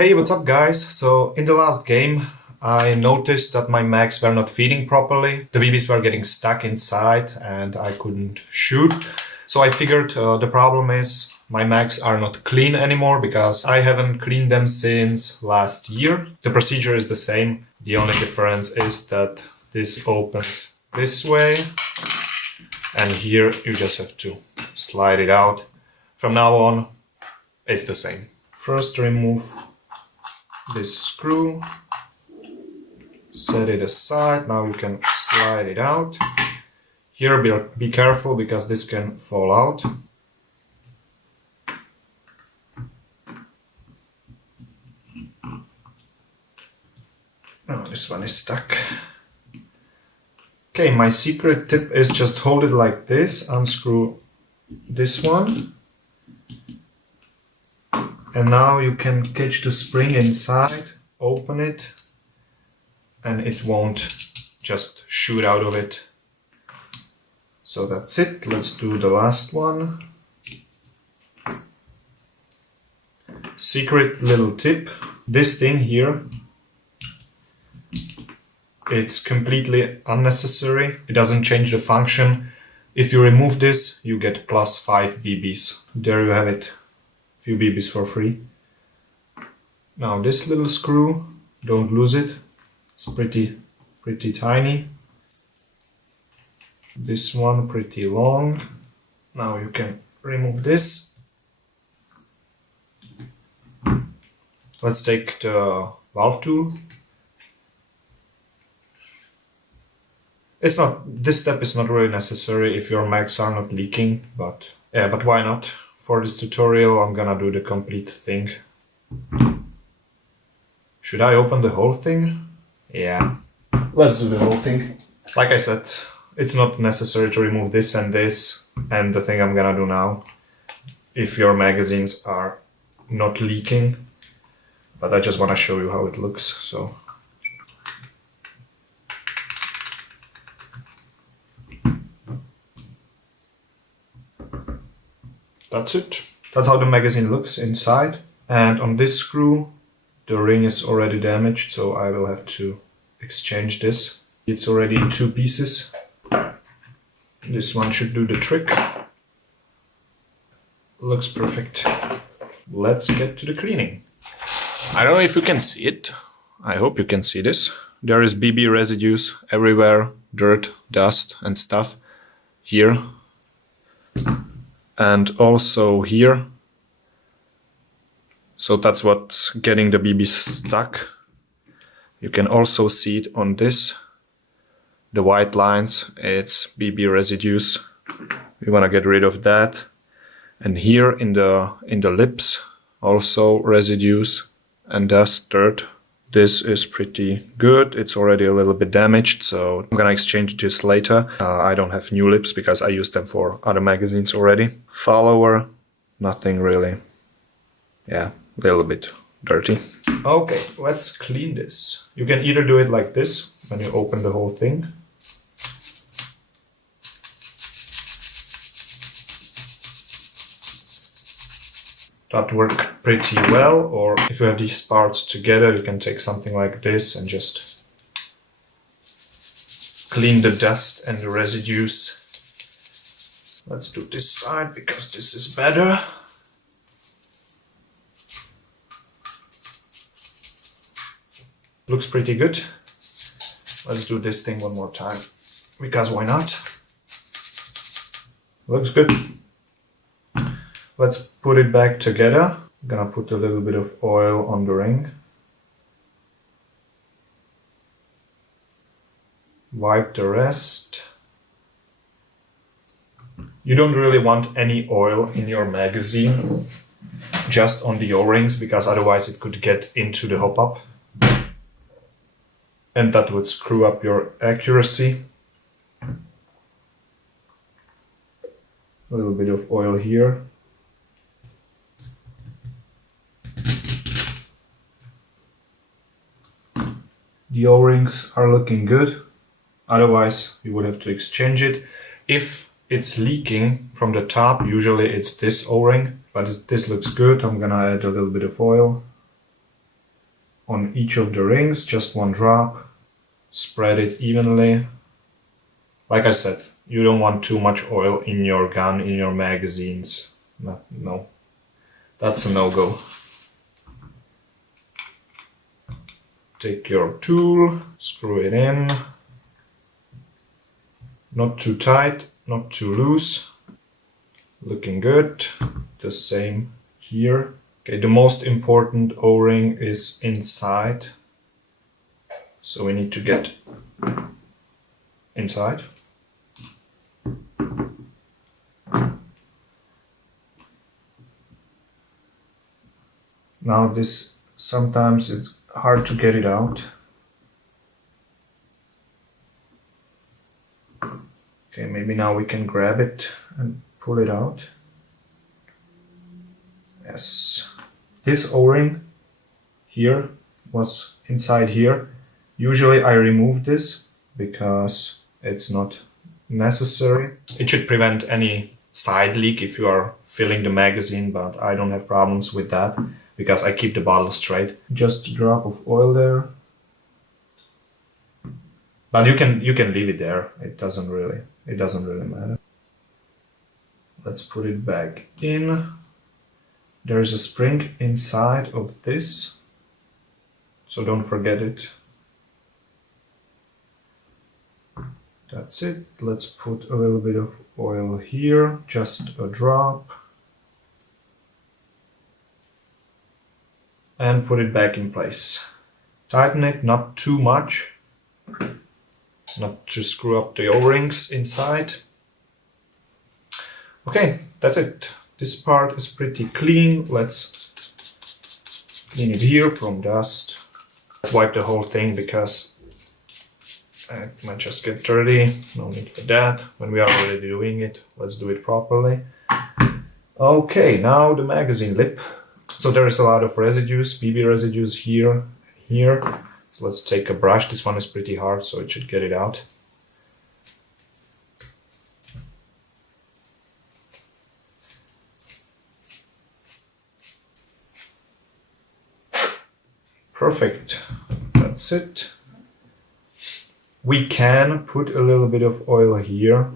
Hey, what's up guys? So in the last game I noticed that my mags were not feeding properly. The BBs were getting stuck inside and I couldn't shoot. So I figured the problem is my mags are not clean anymore because I haven't cleaned them since last year. The procedure is the same. The only difference is that this opens this way and here you just have to slide it out. From now on it's the same. First remove this screw, set it aside. Now you can slide it out. Here be careful because this can fall out. Oh, this one is stuck. Okay, my secret tip is just hold it like this, unscrew this one. And now you can catch the spring inside, open it, and it won't just shoot out of it. So that's it. Let's do the last one. Secret little tip. This thing here, it's completely unnecessary. It doesn't change the function. If you remove this, you get +5 BBs. There you have it. Few BBs for free. Now this little screw, don't lose it. It's pretty tiny. This one pretty long. Now you can remove this. Let's take the valve tool. This step is not really necessary if your mags are not leaking, but why not? For this tutorial I'm gonna do the complete thing. Should I open the whole thing? Yeah. Let's do the whole thing. Like I said, it's not necessary to remove this and this and the thing I'm gonna do now if your magazines are not leaking. But I just wanna show you how it looks, so. That's it. That's how the magazine looks inside. And on this screw, the ring is already damaged, so I will have to exchange this. It's already in 2 pieces. This one should do the trick. Looks perfect. Let's get to the cleaning. I don't know if you can see it. I hope you can see this. There is BB residues everywhere, dirt, dust and stuff. Here. And also here. So that's what's getting the BBs stuck. You can also see it on this. The white lines, it's BB residues. We want to get rid of that. And here in the lips, also residues and dust, dirt. This is pretty good. It's already a little bit damaged, so I'm gonna exchange this later. I don't have new lips because I used them for other magazines already. Follower, nothing really. Yeah, a little bit dirty. Okay, let's clean this. You can either do it like this, when you open the whole thing. That worked pretty well, or if you have these parts together, you can take something like this and just clean the dust and the residues. Let's do this side because this is better. Looks pretty good. Let's do this thing one more time, because why not? Looks good. Let's put it back together. I'm gonna put a little bit of oil on the ring. Wipe the rest. You don't really want any oil in your magazine, just on the O-rings, because otherwise it could get into the hop-up. And that would screw up your accuracy. A little bit of oil here. The O-rings are looking good, otherwise you would have to exchange it. If it's leaking from the top, usually it's this O-ring, but this looks good. I'm gonna add a little bit of oil. on each of the rings, just one drop. Spread it evenly. Like I said, you don't want too much oil in your gun, in your magazines. No, that's a no-go. Take your tool, screw it in. Not too tight, not too loose. Looking good. The same here. Okay, the most important O-ring is inside. So we need to get inside. Now this, sometimes it's hard to get it out. Okay, maybe now we can grab it and pull it out. Yes. This O-ring here was inside here. Usually I remove this because it's not necessary. It should prevent any side leak if you are filling the magazine, but I don't have problems with that because I keep the bottle straight. Just a drop of oil there. But you can leave it there. It doesn't really matter. Let's put it back in. There's a spring inside of this, so don't forget it. That's it. Let's put a little bit of oil here, just a drop. And put it back in place. Tighten it, not too much. Not to screw up the O-rings inside. Okay, that's it. This part is pretty clean. Let's clean it here from dust. Let's wipe the whole thing because it might just get dirty. No need for that. When we are already doing it, let's do it properly. Okay, now the magazine lip. So there is a lot of residues, BB residues here, here. So let's take a brush. This one is pretty hard, so it should get it out. Perfect. That's it. We can put a little bit of oil here,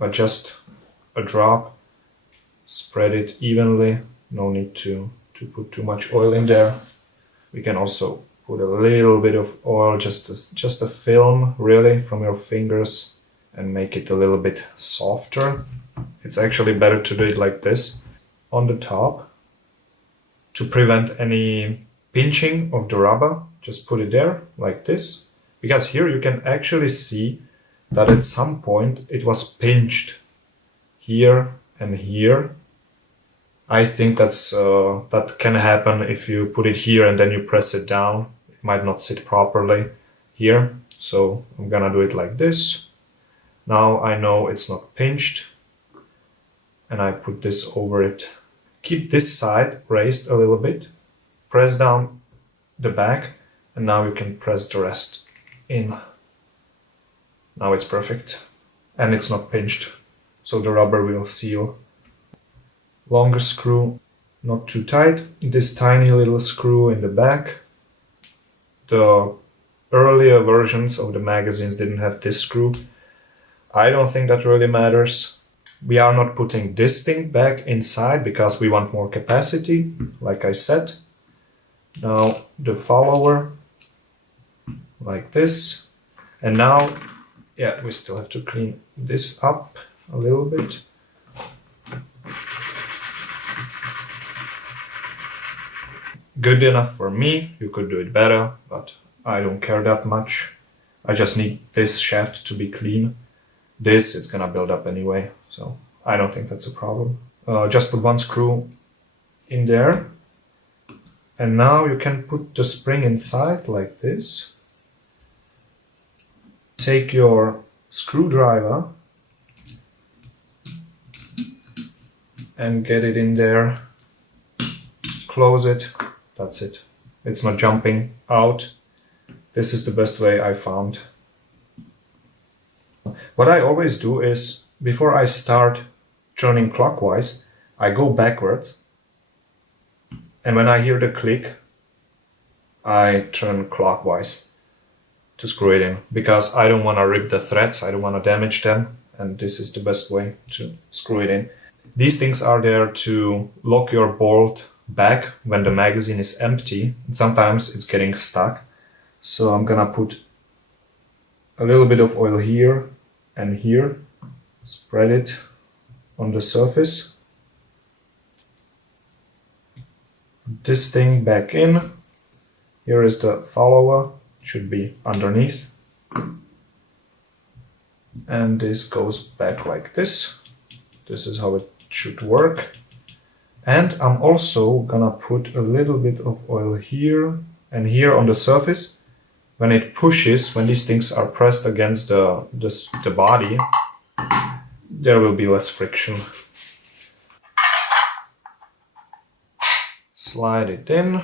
but just a drop. Spread it evenly. No need to put too much oil in there. We can also put a little bit of oil, just a film, really, from your fingers, and make it a little bit softer. It's actually better to do it like this on the top to prevent any pinching of the rubber. Just put it there like this, because here you can actually see that at some point it was pinched here and here. I think that can happen if you put it here and then you press it down. It might not sit properly here. So I'm gonna do it like this. Now I know it's not pinched. And I put this over it. Keep this side raised a little bit. Press down the back. And now you can press the rest in. Now it's perfect. And it's not pinched. So the rubber will seal. Longer screw, not too tight. This tiny little screw in the back. The earlier versions of the magazines didn't have this screw. I don't think that really matters. We are not putting this thing back inside because we want more capacity, like I said. Now the follower, like this. And now, yeah, we still have to clean this up a little bit. Good enough for me. You could do it better, but I don't care that much. I just need this shaft to be clean. This, it's gonna build up anyway, so I don't think that's a problem. Just put one screw in there. And now you can put the spring inside like this. Take your screwdriver and get it in there. Close it. That's it. It's not jumping out. This is the best way I found. What I always do is, before I start turning clockwise, I go backwards. And when I hear the click, I turn clockwise to screw it in, because I don't want to rip the threads, I don't want to damage them, and this is the best way to screw it in. These things are there to lock your bolt back when the magazine is empty, and sometimes it's getting stuck. So I'm gonna put a little bit of oil here and here, spread it on the surface. This thing back in. Here is the follower, should be underneath. And this goes back like this. This is how it should work. And I'm also gonna put a little bit of oil here and here on the surface. When it pushes, when these things are pressed against the body, there will be less friction. Slide it in.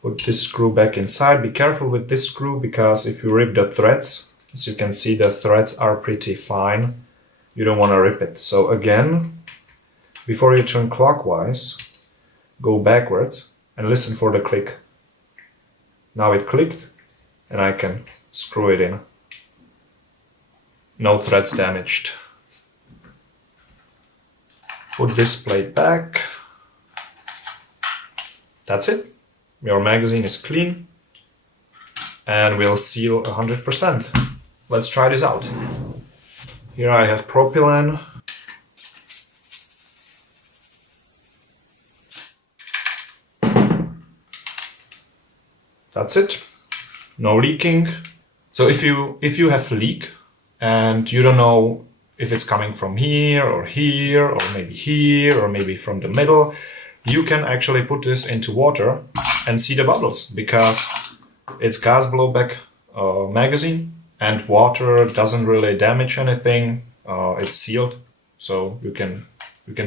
Put this screw back inside. Be careful with this screw, because if you rip the threads, as you can see, the threads are pretty fine. You don't want to rip it. So again, before you turn clockwise, go backwards and listen for the click. Now it clicked and I can screw it in. No threads damaged. Put this plate back. That's it. Your magazine is clean and will seal 100%. Let's try this out. Here I have propylene. That's it. No leaking. So if you have leak and you don't know if it's coming from here or maybe from the middle, you can actually put this into water and see the bubbles, because it's gas blowback magazine and water doesn't really damage anything. It's sealed, so you can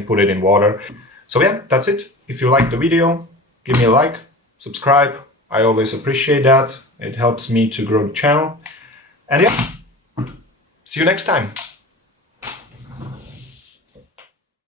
put it in water. So yeah, that's it. If you like the video, give me a like, subscribe. I always appreciate that. It helps me to grow the channel. And yeah, see you next time.